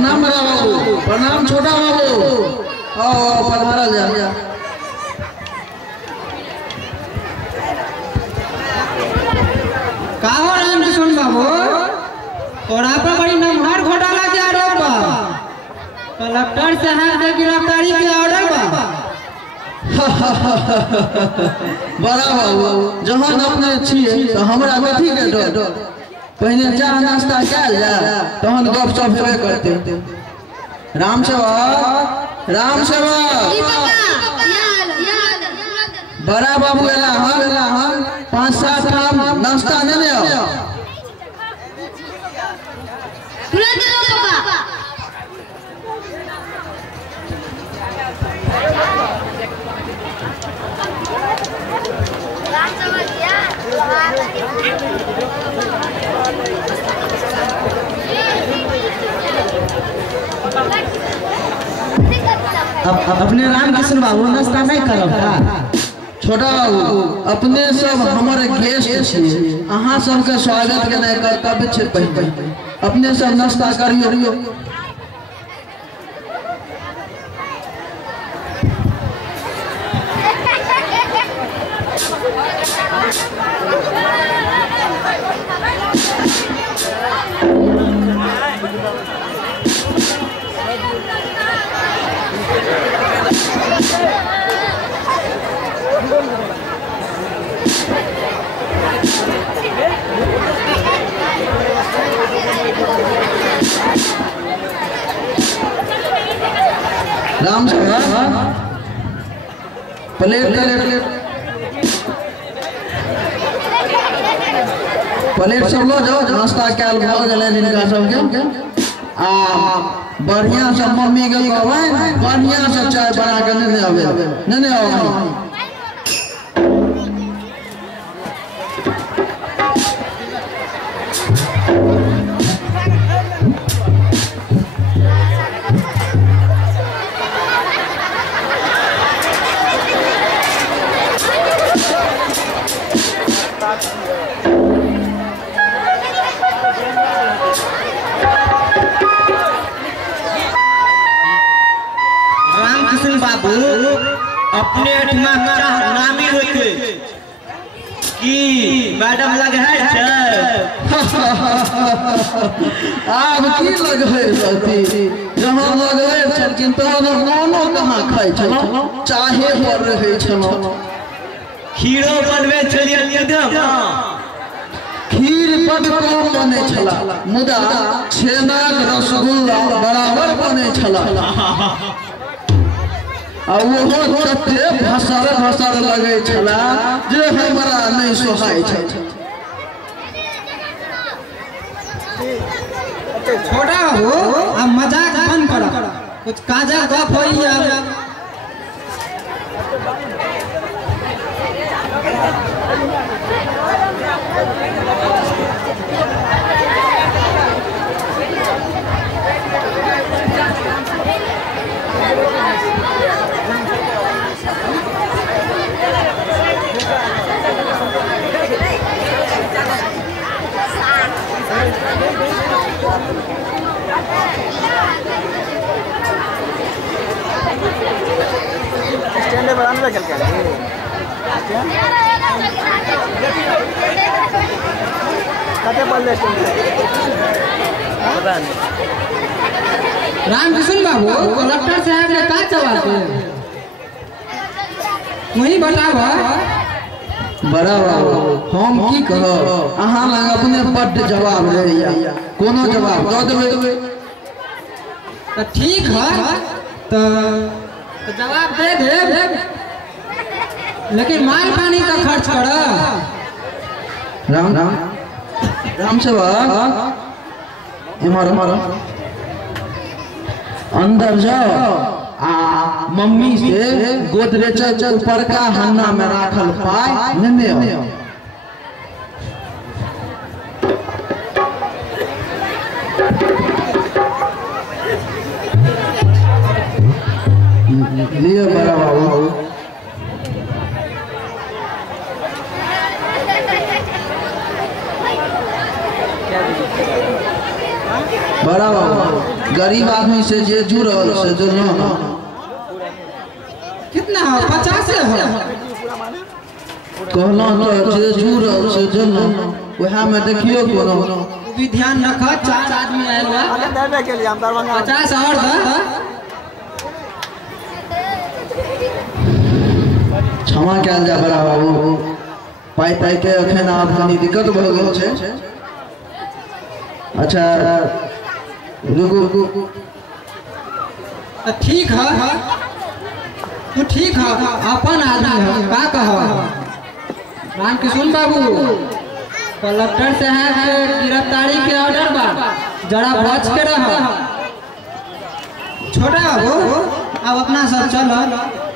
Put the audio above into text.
प्रणाम बड़ा बाबू, प्रणाम छोटा बाबू। आओ पधारा जा। काहो रामकिशन बाबू, तोरा पर बड़ी नमहर घोटाला के आरोप बा। कलेक्टर साहब के गिरफ्तारी के ऑर्डर बा। बड़ा बाबू, जहां अपने छिए तो हमरा कथी के डर? पहले चाह नाश्ता कैल जा, तहन गपशप हेबे करते। राम सेवक, राम सेवक, बड़ा बाबू एला हन 5-7 काम नाश्ता ने ले आओ। तुरंत लो पापा। अपने रामकिशन बाबू नाश्ता नहीं करब का? छोटा बाबू, अपने सब हमारे गेस्ट छिए, अहाँ सबके स्वागत के नहीं कर्तव्य छे। पहले अपने सब नाश्ता करियो। राम सेवक, प्लेट सब लो जाओ। नाश्ता कैल भऽ गेलै जिनका सबके। आ बढ़िया से मम्मी के कहबै, बढ़िया से चाय बना के ने आवे, ने आवे। रामकिशन बाबू, अपने अठमा नामी होते कि मैडम लग है आब की लग है? जहाँ लग है तो नानो कहाँ खाई छलो, चाहे पर रहे छलो। खीरो बनवे छलिए खीर बड़ कम बने छला, मुदा छेनाक रसगुल्ला बराबर बने छला। आ वो तते भसर लगे छला जे हमरा नहीं सोहाय छै। छोटा हो, अब मजाक बंद करो, कुछ काजा गप होइया। स्टैंड बनाने लगे क्या? कते बोल रामकिशन बाबू, कलेक्टर साहब ने का जवाब दिया? वही बताओ। बड़ा बाबू, हम की कहब? अहाँ लग अपने बड्ड जवाब रहैया, कोनो जवाब दऽ देबै तो ठीक है, तो जवाब दे दे, लेकिन माल पानी का खर्च करो। राम सेवक, इमर अंदर जाओ। आ मम्मी से गोदरेज ऊपर का हन्ना में राखल पाय ने आओ। लिए बड़ा बाबू, बड़ा बाबू गरीब आदमी से जे जुड़ल से जुड़ल कितना हो 50 हो कहलहुँ तो जे जुड़ल से जुड़ल वह में देखियो कोनो भी ध्यान रख 4 आदमी आए हुआ आगे दरबे के लिए हम दरभंगा 50 और दा क्षमा कयल जा बड़ा बाबू पाई पाई के अखन आप कनी दिक्कत भ गेल छै। अच्छा रुकू ठीक है तू ठीक है अपन आदमी है का कह राम किशोर बाबू कलेक्टर साहब के गिरफ्तारी के ऑर्डर बा जरा बच के रह छोटा बाबू अब अपना सब चल